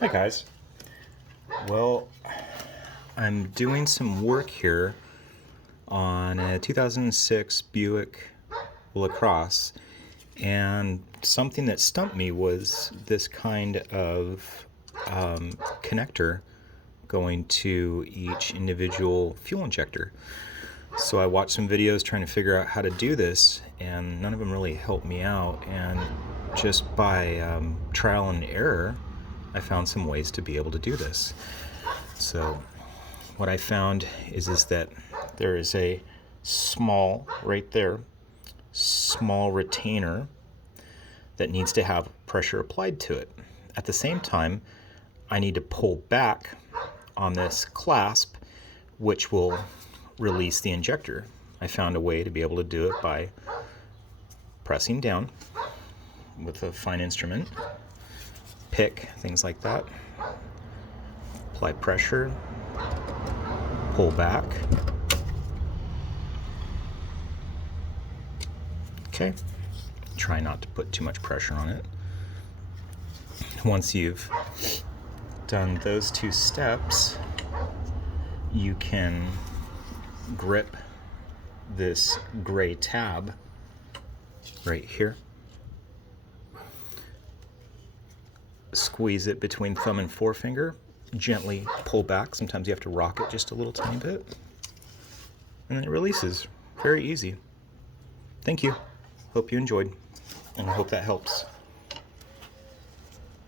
Hi guys. Well, I'm doing some work here on a 2006 Buick Lacrosse, and something that stumped me was this kind of connector going to each individual fuel injector. So I watched some videos trying to figure out how to do this, and none of them really helped me out, and just by trial and error I found some ways to be able to do this. So what I found is that there is a small, right there, small retainer that needs to have pressure applied to it. At the same time, I need to pull back on this clasp, which will release the injector. I found a way to be able to do it by pressing down with a fine instrument, pick, things like that, apply pressure, pull back. Okay, try not to put too much pressure on it. Once you've done those two steps, you can grip this gray tab right here, squeeze it between thumb and forefinger, gently pull back. Sometimes you have to rock it just a little tiny bit, and then it releases. Very easy. Thank you. Hope you enjoyed, and I hope that helps.